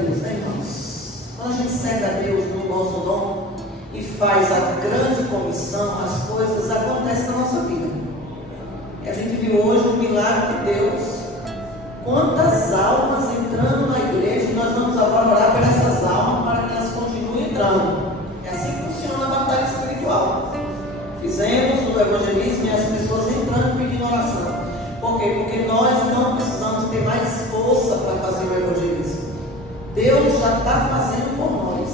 Deus, né, irmãos? Quando a gente serve a Deus no nosso dom e faz a grande comissão, as coisas acontecem na nossa vida. E a gente viu hoje o milagre de Deus. Quantas almas entrando na igreja, e nós vamos agora orar por essas almas para que elas continuem entrando. É assim que funciona a batalha espiritual. Fizemos o evangelismo e as pessoas entrando pedindo oração. Por quê? Porque nós não precisamos ter mais força para fazer o evangelismo. Deus já está fazendo por nós.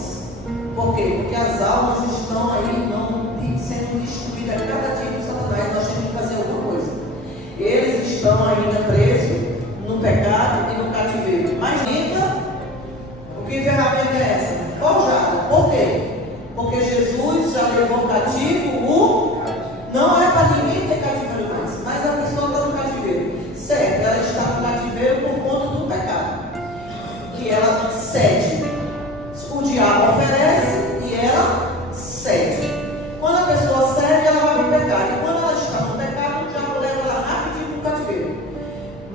Por quê? Porque as almas estão aí não sendo destruídas cada dia por Satanás. Nós temos que fazer alguma coisa. Eles estão ainda presos no pecado e no cativeiro. Imagina o que ferramenta é essa? Forjada. Por quê? Porque Jesus já levou cativo o... Não é para ninguém ter cativeiro mais, mas a pessoa está no cativeiro. Certo, ela está no cativeiro por conta do pecado. Que ela cede. O diabo oferece e ela cede. Quando a pessoa cede, ela vai para o pecado. E quando ela está no pecado, o diabo leva ela rapidinho para o cativeiro.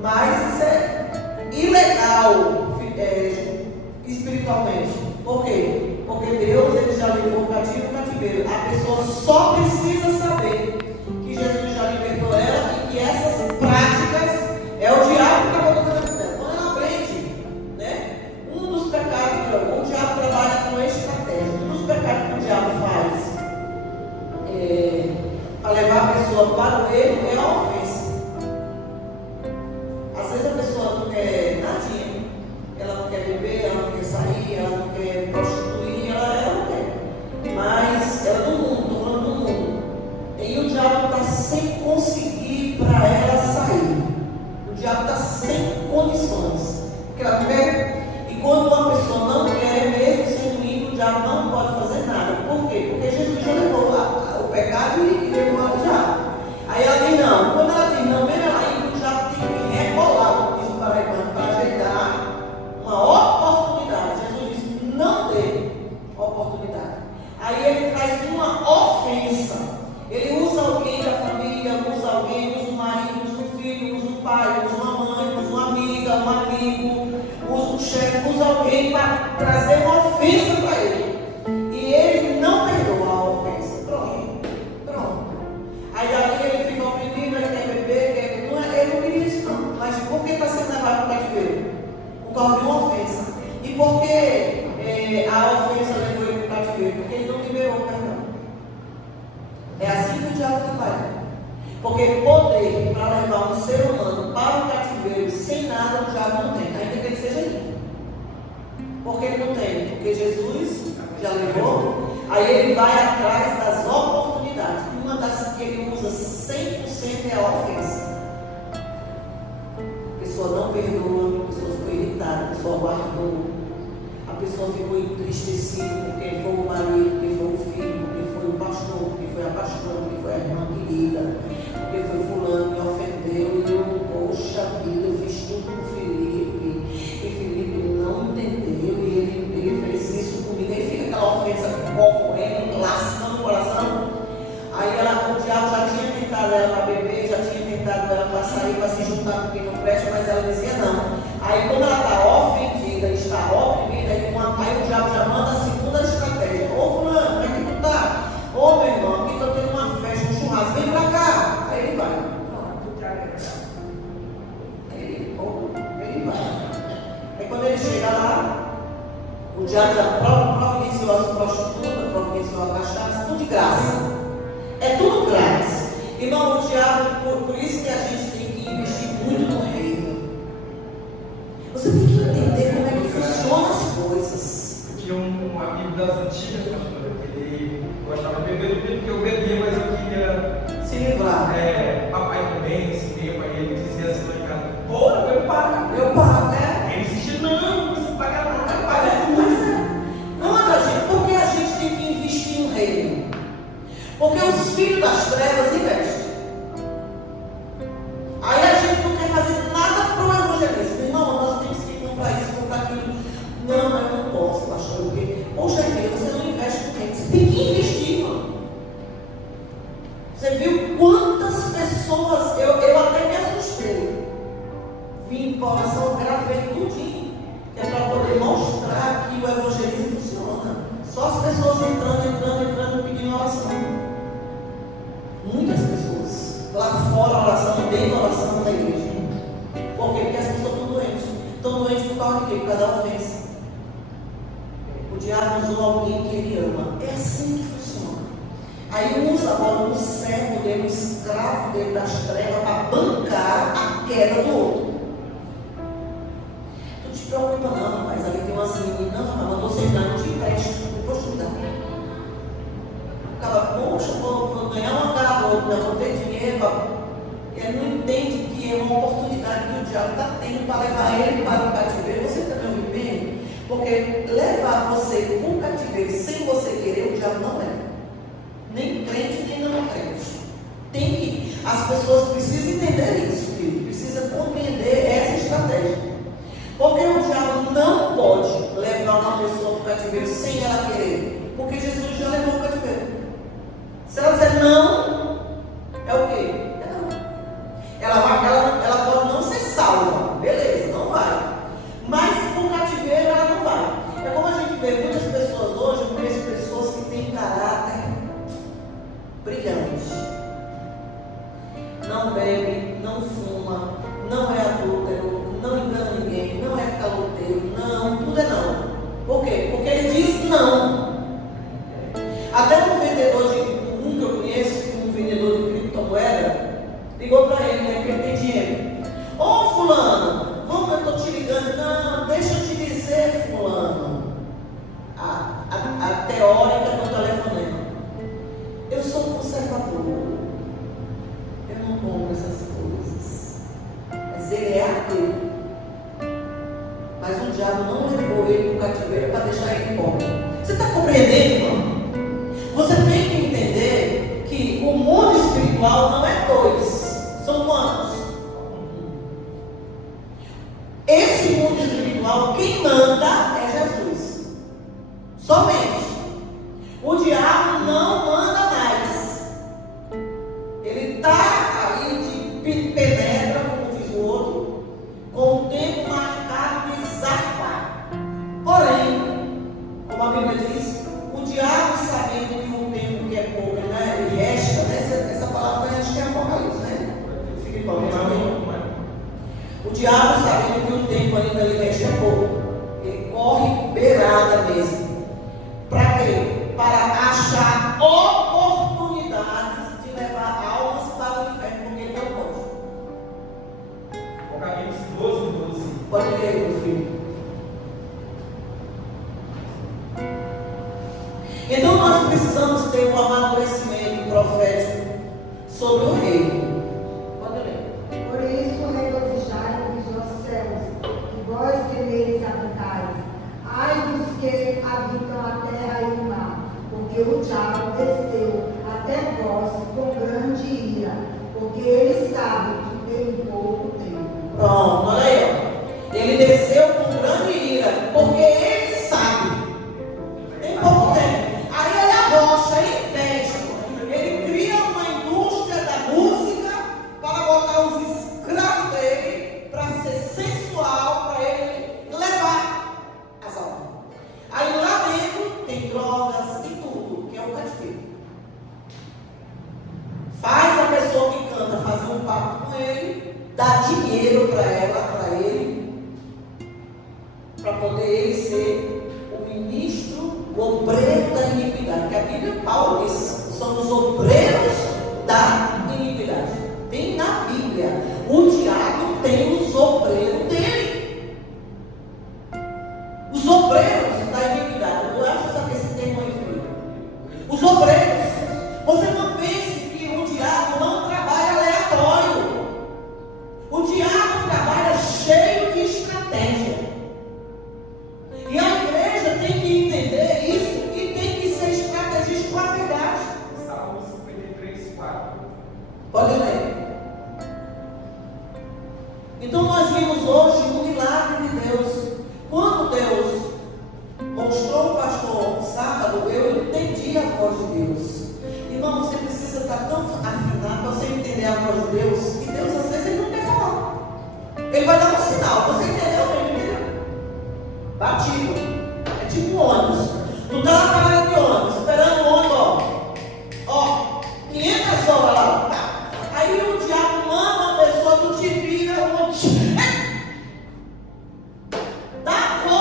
Mas isso é ilegal espiritualmente. Por quê? Porque Deus ele já levou o cativo e o cativeiro. A pessoa só precisa saber que Jesus já libertou ela e que essas práticas é o diabo que está colocando nela. Quando ela aprende, né? Um dos pecados, o diabo trabalha com estratégia. Um dos pecados que o diabo faz para levar a pessoa para o erro é a ofensa. Às vezes a pessoa não quer nadinha, ela não quer beber, ela não quer sair, ela não quer prostituir, ela não quer. Mas ela é do mundo, estou falando do mundo. E o diabo está sem conseguir para ela sair. O diabo está sem condições. Porque ela quer. E quando uma pessoa não quer, mesmo sendo ímpio, o diabo não pode fazer nada. Por quê? Porque Jesus já levou o pecado e levou o diabo. Aí ela diz não. Quando ela diz não, mesmo ela ímpio, o diabo tem que rebolar o piso para ajeitar uma oportunidade. Jesus disse, não dê oportunidade. Aí ele traz uma ofensa. Ele usa alguém da família, usa alguém, usa um marido, usa um filho, usa um pai, usa uma mãe, usa uma amiga, um amigo, usa um chefe, usa alguém para trazer uma ofensa para ele. E ele não perdoa a ofensa. Pronto. Aí dali ele fica oprimido, ele quer beber, ele não queria isso não. Mas por que está sendo levado para o cativeiro? Por causa de uma ofensa. E por que a ofensa levou ele para o cativeiro? Porque ele não liberou o perdão. É assim que o diabo trabalha. Porque poder para levar um ser humano para o cativeiro sem nada, o diabo não tem, ainda que ele seja rico. Por que ele não tem? Porque Jesus já levou. Aí ele vai atrás das oportunidades. Uma das que ele usa 100% é a ofensa. A pessoa não perdoa, a pessoa ficou irritada, a pessoa guardou, a pessoa ficou entristecida porque foi o marido, porque foi o filho, porque foi o pastor, porque foi a pastora, porque foi a irmã querida, porque foi fulano, me ofendeu, e eu, poxa vida, eu fiz tudo com o Felipe, e Felipe não entendeu, e ele fez isso comigo, aí fica aquela ofensa correndo, lascando o coração. Aí o diabo já tinha tentado ela para beber, já tinha tentado ela para sair, para se juntar com quem não presta, mas ela dizia não. Aí quando ela está ofendida, está oprimida, aí o diabo já manda a segunda estratégia. Ô fulano, como é que tu tá? Ô meu irmão, aqui estou tendo uma festa, um churrasco, vem pra cá. Aí ele vai. Ele vai. Aí quando ele chega lá, o diabo já providenciou as prostitutas, providenciou a cachaça, tudo de graça. É tudo grátis. Irmão, o diabo, por isso que a gente tem que investir muito no reino. Você tem que entender como é que funcionam as coisas. Eu tinha um amigo das antigas, pastor, ele gostava de beber porque eu bebia, mas eu queria se livrar. Papai também, esse tempo, aí ele dizia assim lá em casa, bora, eu pago, né? Aí ele insistia, não precisa pagar nada, eu pago. Não é da gente, porque a gente tem que investir no reino. Porque os filhos das trevas investem. Aí a gente não quer fazer nada para o evangelismo. Irmão, nós temos que comprar isso, comprar aquilo. Não, eu não posso, pastor. Porque, poxa vida, você não investe no reino. Você tem que investir, irmão. da ofensa. O diabo usou alguém que ele ama. É assim que funciona. Aí usa agora um servo dele, um escravo dele das trevas para bancar a queda do outro. Não te preocupa não, mas ali tem uma menina, não, mandou você não te empresta, depois te dá. Acaba, poxa, vou ganhar uma garota, vou ter dinheiro. Ele não entende que é uma oportunidade que o diabo está tendo para levar ele para o cativeiro. Você está me ouvindo bem? Porque levar você para o cativeiro sem você querer, o diabo não leva. Nem crente, nem não crente. As pessoas precisam entender isso, filho. Precisam compreender essa estratégia. Porque o diabo não pode levar uma pessoa para o cativeiro sem ela querer. Porque Jesus já levou o cativeiro. Se ela disser não, é o quê? É não. Ela pode não ser salva. Beleza, não vai. Mas para o cativeiro ela não vai. É como a gente vê muitas pessoas hoje, eu conheço pessoas que têm caráter brilhante. Não bebe, não fuma, não é adúltero, não engana ninguém, não é caloteiro, não, tudo é não. Por quê? Porque ele diz não. Até um vendedor que eu conheço, um vendedor de criptomoeda, ligou para ele, né, porque ele tem dinheiro. Ô fulano, vamos, eu estou te ligando. Não, deixa eu te dizer, fulano. A teórica do telefonema. Eu sou conservador. Eu não compro essas coisas. Mas ele é ateu. Mas o diabo não levou ele para o cativeiro para deixar ele pobre. Você está compreendendo, irmão? Você tem que entender que o mundo espiritual não é dois. São quantos? Esse mundo espiritual, quem manda é Jesus. Somente. O diabo não manda mais. Ele está aí de penetra, como diz o outro, com o tempo marcado de zarpar. Porém, como a Bíblia diz, o diabo, sabendo que o tempo que é pouco, né, ele resta, né, essa palavra acho que é Apocalipse, né? O diabo, sabendo que o tempo ainda lhe resta é pouco, ele corre beirada mesmo. Para quê? Para achar oportunidades de levar almas para o inferno, porque ele não pode. Apocalipse 12. Pode ler, meu filho. Então nós precisamos ter um amadurecimento profético sobre o reino. Pode ler. Por isso regozijai-vos, ó céus, e vós que neles habitais. Ai dos que habitam a terra e o mar, porque o diabo desceu até vós com grande ira, porque ele sabe que tem pouco tempo. Pronto, olha aí, ó. Ele desceu com grande ira, porque ele sabe. Tem pouco tempo. Aí ele arrocha, ele investe. Ele cria uma indústria da música para botar os escravos dele para ser sensual, para ele levar as almas. Aí lá dentro tem drogas e tudo, que é o cativeiro. Faz a pessoa que canta fazer um pacto com ele, dá dinheiro para ela, para ele, para poder ele ser o ministro, o obreiro da iniquidade. Que a Bíblia, Paulo diz, somos obreiros da iniquidade. Tem na Bíblia. O diabo tem os obreiros dele. Os obreiros da iniquidade. Eu acho que esse termo aí, filho. Os obreiros. Você não pense que o diabo não trabalha aleatório. O diabo trabalha cheio de estratégia. E a igreja tem que entender isso e tem que ser estrategista com a verdade. Salmo 53:4. Pode ler. Então nós vimos hoje um milagre de Deus. Quando Deus mostrou o pastor sábado, eu entendi a voz de Deus. Irmão, você precisa estar tão afinado para você entender a voz de Deus, que Deus às vezes ele não quer falar. Ele vai dar um sinal. Você entendeu? Ele entendeu? Batido. É tipo um ônibus. Tu está na parada de ônibus, esperando o ônibus, ó, 500 horas lá. Tá. Aí o diabo manda uma pessoa, tu te vira, dá conta.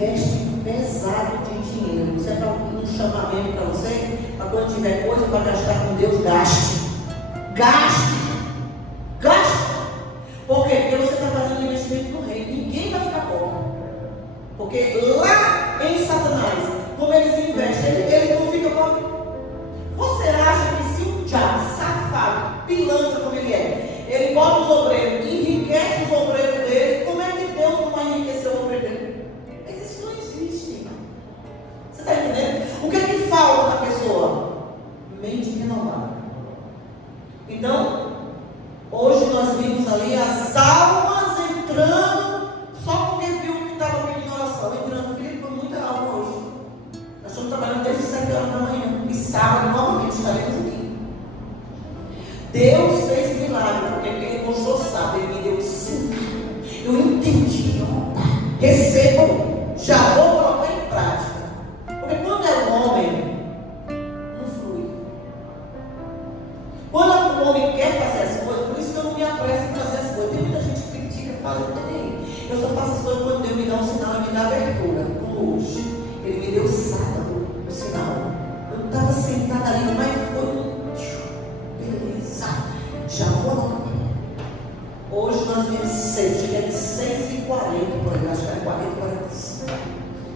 investe pesado de dinheiro. Isso é para um chamamento para você, para quando tiver coisa para gastar com Deus, gaste. Gaste. Gaste. Por quê? Porque você está fazendo investimento no reino. Ninguém vai ficar pobre. Porque lá em Satanás, como eles investem, eles não ficam pobres. Você acha que se um diabo safado, pilantra como ele é, ele bota os obreiros, enriquece os obreiros dele, como é que Deus não vai enriquecer o obreiro dele? Mas isso não existe. Você está entendendo? O que é que falta na pessoa? Mente renovada. Então, hoje nós vimos ali as almas entrando, só porque viu que estava pedindo oração, entrando. Felipe, foi muita alma hoje. Nós estamos trabalhando desde 7 horas da manhã. E sábado, novamente, estaremos aqui. Deus fez milagre, porque Ele mostrou sábado, Ele me deu 5. Eu entendi. Opa, recebo, já vou colocar em prática. Porque quando é um homem, não flui. Quando um homem quer fazer as coisas, por isso que eu não me apresso em fazer as coisas. Tem muita gente que critica e fala, eu só faço as coisas quando Deus me dá um sinal e me dá abertura. Como hoje. Ele me deu sábado o sinal. Eu estava sentada ali, mas foi beleza. Já vou lá. Hoje nós vimos 6, cheguei de 6h40 por aí, acho que era 40h45.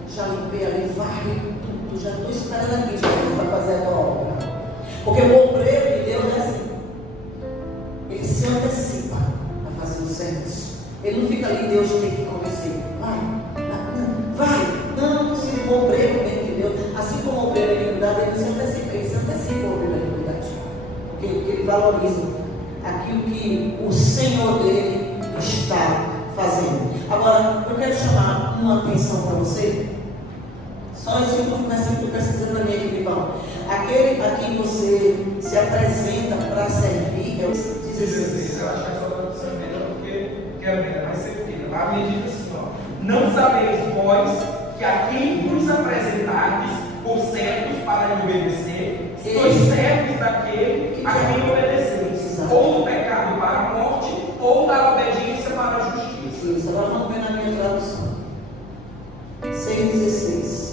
Já limpei ali, varri tudo, já estou esperando aqui, Jesus, para fazer a obra. Porque o obreiro de Deus é assim. Ele se antecipa a fazer o serviço. Ele não fica ali, Deus tem que convencer. Vai. Não precisa o obreiro bem de Deus. Assim como o obreiro de iniquidade, ele se antecipa o obreiro de iniquidade. Porque ele valoriza aquilo que o Senhor dele está fazendo. Agora, eu quero chamar uma atenção para você. Só esse último versículo que eu pesquisei para mim aqui, irmão. Aquele a quem você se apresenta para servir é o 16. Eu acho que essa tradução é melhor porque quero ver mais certeza. Lá me diz assim, ó. Não sabeis vós que a quem vos apresentardes por servos para lhe obedecer, sois servos daquele a quem obedeceis, ou do pecado para a morte, ou da obediência para a justiça. Isso, agora vamos ver na minha tradução. 6,16.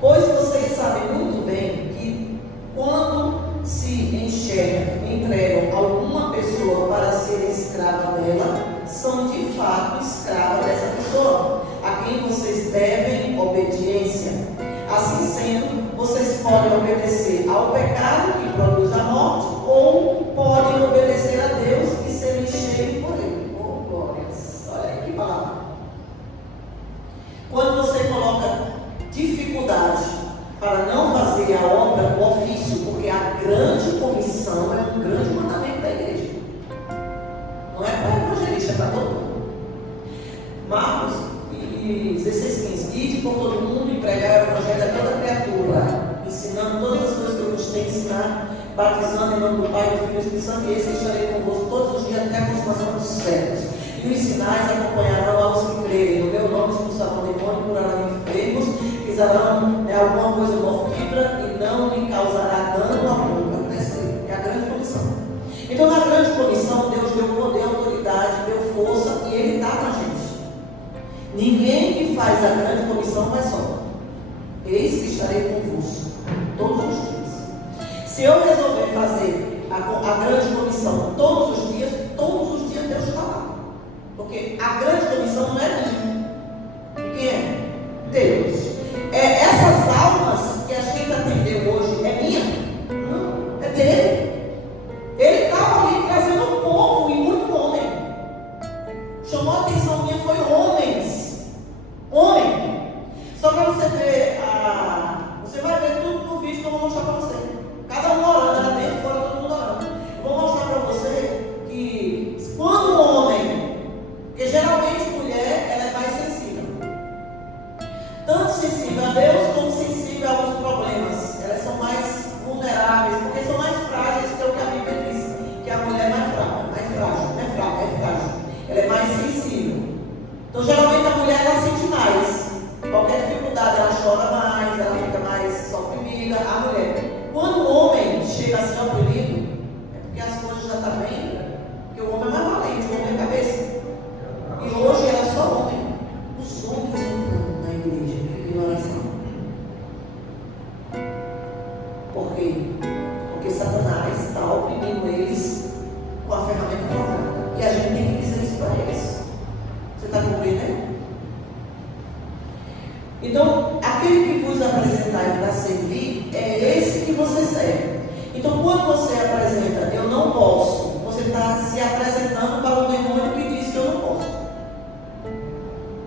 Pois vocês sabem muito bem que quando se entregam alguma pessoa para ser escrava dela, são de fato escravas dessa pessoa, a quem vocês devem obediência. Assim sendo, vocês podem obedecer ao pecado que produz a morte, ou podem obedecer a Deus e serem cheios por Ele. Oh, glórias! Olha aí que palavra. Quando você coloca dificuldade para não fazer a obra, o ofício, porque a grande comissão é um grande mandamento da igreja. Não é para evangelista, é para todo mundo. Marcos 16:15. Ide por todo mundo e pregar o evangelho a toda criatura, ensinando todas as coisas que eu vos tenho ensinado, batizando em nome do Pai, do Filho e do Espírito Santo, e esse estarei convosco todos os dias até a consumação dos séculos. E os sinais acompanharão aos que crerem. No meu nome expulsarão demônios, curarão enfermos, pisarão alguma coisa mortífera e não lhe causará dano algum. É a grande comissão. Então, na grande comissão, Deus deu poder, autoridade, deu força e Ele está com a gente. Ninguém que faz a grande comissão vai só. Eis que estarei convosco todos os dias. Se eu resolver fazer a grande comissão todos os dias Deus está lá. Porque a grande comissão não é minha. De quem é? Deus. Essas almas que a gente atendeu hoje é minha? Não, é dele. Ele estava ali trazendo um povo e muito homem. Chamou a atenção minha, foi homens. Homem. Só para você ver, você vai ver tudo no vídeo que eu vou mostrar para você. Cada um orando, lá dentro, fora, todo mundo orando. Eu vou mostrar para você que quando um homem, porque geralmente mulher ela é mais sensível. Tanto se Por quê? Porque Satanás está oprimindo eles com a ferramenta fornada. E a gente tem que dizer isso para eles. Você está compreendendo? Então, aquele que vos apresentar para servir é esse que você serve. Então, quando você apresenta, eu não posso, você está se apresentando para o demônio que diz que eu não posso.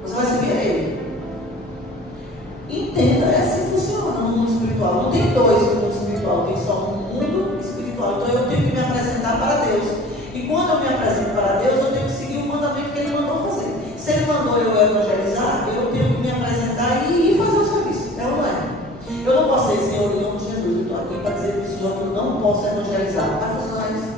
Você vai servir a ele. Entenda, é assim que funciona no mundo espiritual. Não tem dois no mundo espiritual, tem só um mundo espiritual. Então, eu tenho que me apresentar para Deus. E quando eu me apresento para Deus, eu tenho que seguir o mandamento que Ele mandou fazer. Se Ele mandou eu evangelizar, eu tenho que me apresentar e fazer o serviço. É ou não é? Eu não posso dizer, Senhor, em nome de Jesus, eu estou aqui para dizer para o Senhor que eu não posso evangelizar. Vai funcionar isso?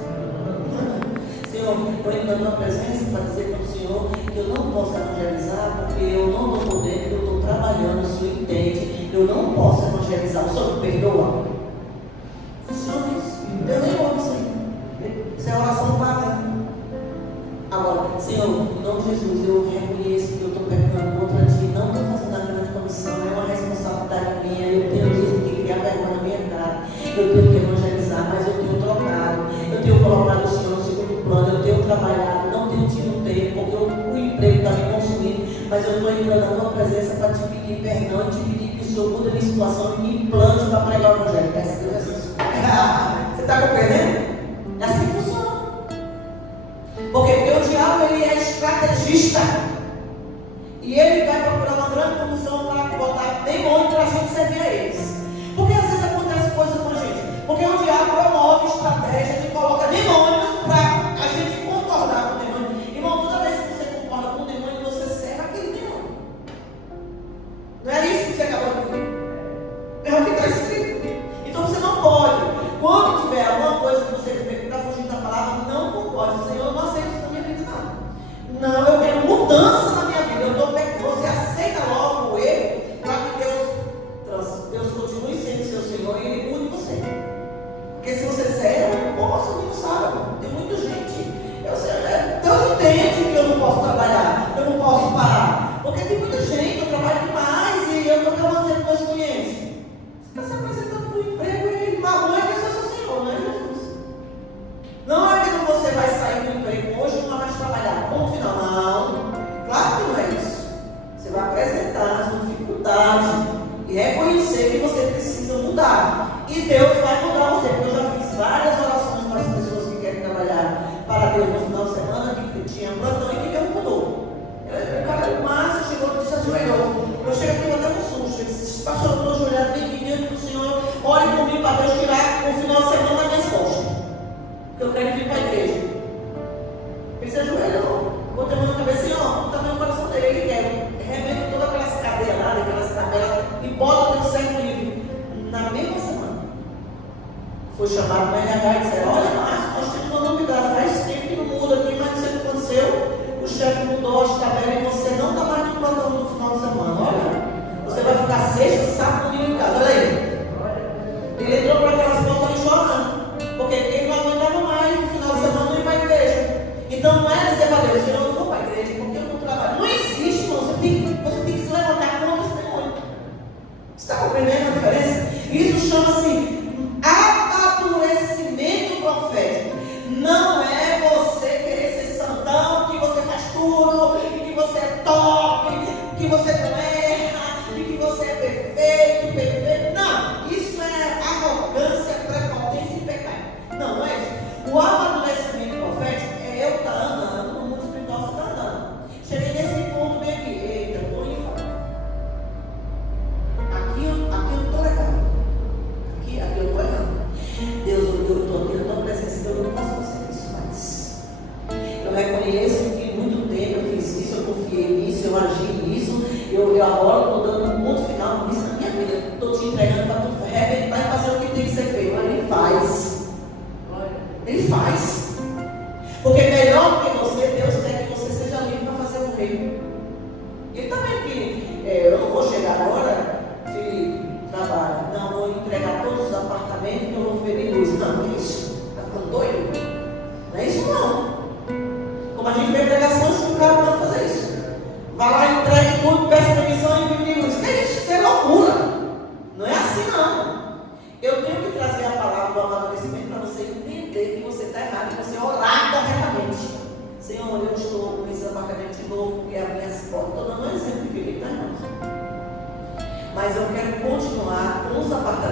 Senhor, eu entro na tua presença para dizer para o Senhor que eu não posso evangelizar porque eu não estou podendo, eu estou trabalhando, o Senhor entende. Eu não posso evangelizar, o Senhor me perdoa. Funciona isso? Eu nem ouvo isso aí. Isso é oração paga. Agora, Senhor, em nome de Jesus, eu reconheço que eu estou pecando contra Ti, não estou fazendo a grande comissão, é uma responsabilidade minha, eu tenho mesmo que criar vergonha na minha cara, eu tenho que evangelizar, mas eu tenho trocado, eu tenho colocado o Senhor no segundo plano, eu tenho trabalhado, não tenho tido tempo, porque o emprego está me consumindo, mas eu estou entrando na Tua presença para Te pedir perdão e Te pedir que o Senhor mude a minha situação e me implante para pregar o Evangelho. Você está compreendendo? É assim que funciona. Porque o diabo, ele é estrategista. E ele vai procurar uma grande condição para botar demônio para a gente servir a eles. Porque às vezes acontece coisa com a gente. Porque o diabo promove estratégias e coloca demônios para a gente concordar com o demônio. Irmão, toda vez que você concorda com o demônio, você serve aquele demônio. Não é isso que você acabou de dizer? É o que está escrito. Então você não pode. Quando tiver alguma coisa que você vê que está fugindo da palavra, não concorde. Senhor, eu não aceito isso na minha vida, não. Não, eu quero mudança na minha vida. Você aceita logo o erro para que Deus continue sendo seu Senhor e Ele mude você. Porque se você serve, eu não posso, não sabe. Tem muita gente. Deus entende que eu não posso trabalhar, eu não posso parar. Porque tem muita gente, eu trabalho demais e eu estou acabando com meus clientes. Você está se apresentando para o emprego e não é que eu sou seu Senhor, não é Jesus. Não é que você vai sair do emprego hoje e não vai mais trabalhar. Ponto final. Não. Claro que não é isso. Você vai apresentar as dificuldades e reconhecer que você precisa mudar. E Deus vai mudar você. Porque eu já fiz várias orações para as pessoas que querem trabalhar para Deus no final de semana, que tinha plantão e que Deus mudou. O cara do Márcio chegou e disse: ajoelhou. Eu chego aqui até um susto. Ele disse: pastor, eu estou ajoelhado bem pedindo para o Senhor, ore por mim para Deus tirar o final de semana das minhas costas. Porque eu quero vir para a igreja. Ele se ajoelhou, botou a mão na cabeça assim, ó, está vendo o coração dele, ele quer. Remete todas aquelas cadeiras lá, aquelas tabelas, e bota dentro do certo livro. Na mesma semana. Foi chamado para RH e disse: olha, Márcio, nós temos uma novidade, faz tempo que não muda aqui, mas não sei o que aconteceu. O chefe mudou as tabelas e você não está mais no plantão no final de semana. Olha, você vai ficar sexta, sábado, domingo em casa. Olha aí. Ele entrou para aquelas portas ali chorando, porque ele não aguentava mais no final de semana não ir para a igreja. Então não é dizer para Deus: eu não vou para a igreja porque eu não trabalho. Não existe, irmão. Você tem que se levantar contra esse demônio. Você está compreendendo a diferença? Isso chama-se amadurecimento profético. Não é você querer ser santão, que você faz tudo, e que você é top, que você não erra, e que você é perfeito. Não, isso é arrogância, prepotência e pecado. Não, não é isso. O amadurecimento profético é eu estar andando no mundo espiritual, você está andando. Cheguei nesse ponto bem aqui. Eita, eu estou indo. Aqui eu estou legal. Aqui eu estou errando. Deus, eu estou aqui na tua presença, eu não posso fazer isso mais. Eu reconheço que muito tempo eu fiz isso, eu confiei nisso, eu agi nisso, eu agora estou dando um ponto final nisso na minha vida. Estou te entregando para tu arrebentar e fazer o que tem que ser feito. Mas Ele faz. Ele faz. Porque melhor do que você, Deus quer que você seja livre para fazer o reino. Ele está vendo que eu não vou chegar agora, Felipe, trabalho. Não, vou entregar todos os apartamentos que eu vou ver em luz. Não, não é isso. Está ficando doido? Não é isso não. Como a gente vê pregações que o cara pode fazer isso. Vai lá, entrega tudo, peça permissão e vive de luz. Que é isso? Isso é loucura. Não é assim não. Eu tenho que trazer você entender que você está errado e você orar corretamente. Senhor, eu estou com esse apartamento de novo, porque a minha estou dando um exemplo, Felipe, tá, irmãos? Mas eu quero continuar com os apartamentos